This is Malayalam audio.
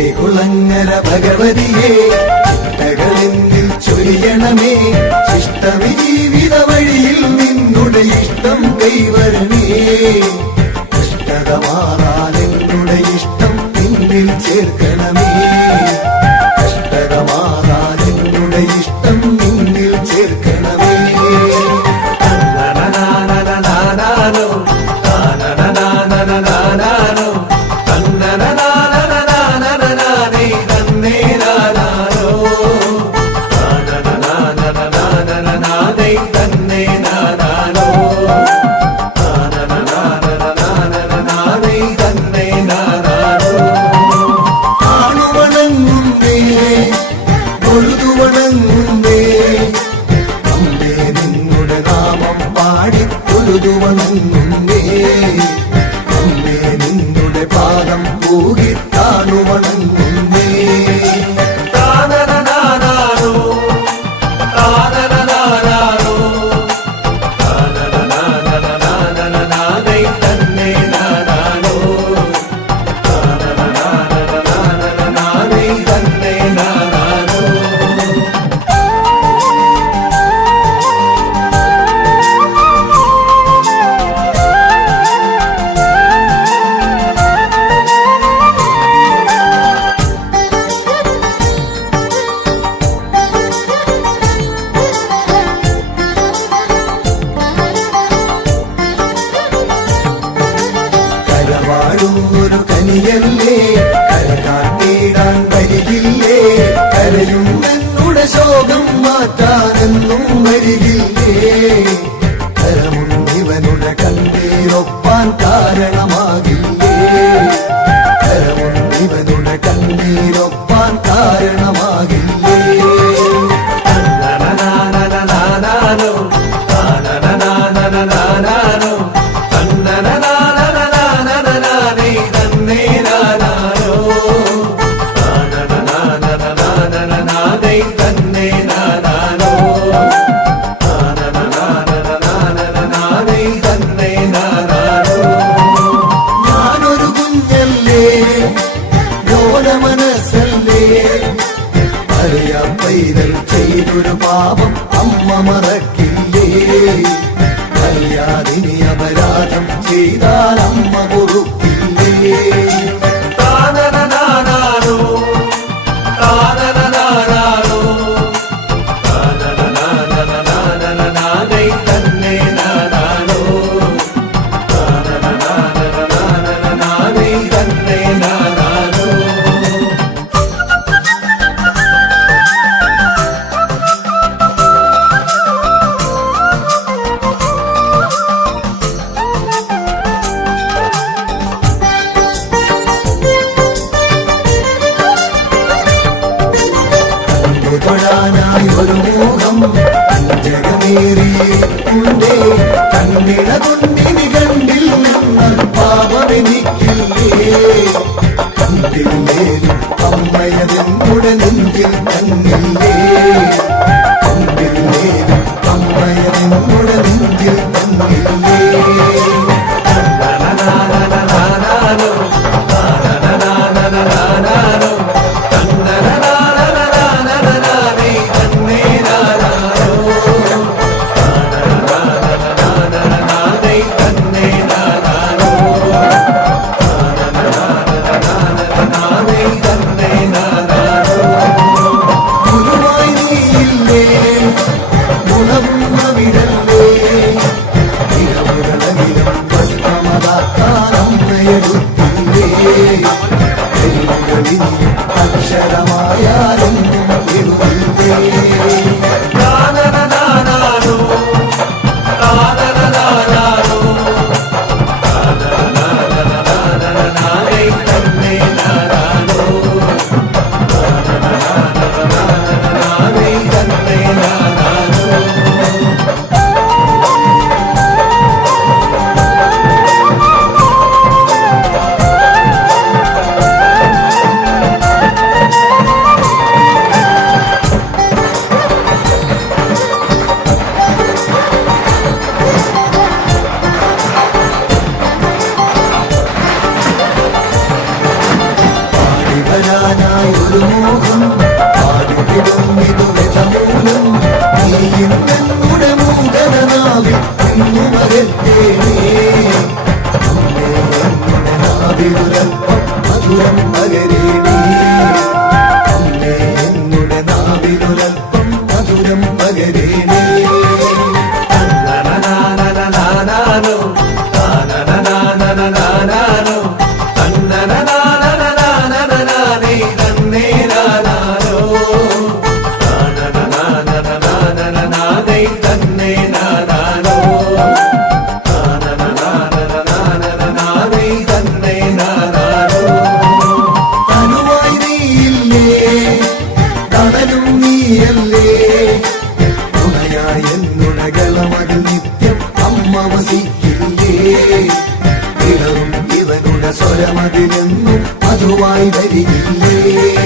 കാട്ടികുളങ്ങര ഭഗവതിയെ തകളിന്നിൽ ചൊരിയണമേ ഇഷ്ടമി ജീവിത വഴിയിൽ നിന്നുടെ ഇഷ്ടം കൈവരണേ. ഇഷ്ടകമാറാൻ എന്നുടെ ഇഷ്ടം പിന്നിൽ ചേർക്കണമേ. അരികില്ലേ കരയൂ എന്നുടെ ശോകം മാറ്റാനെന്നും അരികിൽ ചെയ്തൽ ചെയ്തൊരു പാപം അമ്മ മറക്കില്ലേ? അറിയാതിനി അപരാധം ചെയ്താൽ അമ്മ തൊഴാനായി ഒരു മോഹം ജഗമേറിയേ കണ്ണിട കൊണ്ടിനി കണ്ടിൽ നിന്ന് പാപമെനിക്കില്ലേ? കണ്ടില്ലേ അമ്മയതെന്നുടെ നെഞ്ചിൽ കണ്ണു താരമതിലെന്നും അതുമായി വരികയില്ലേ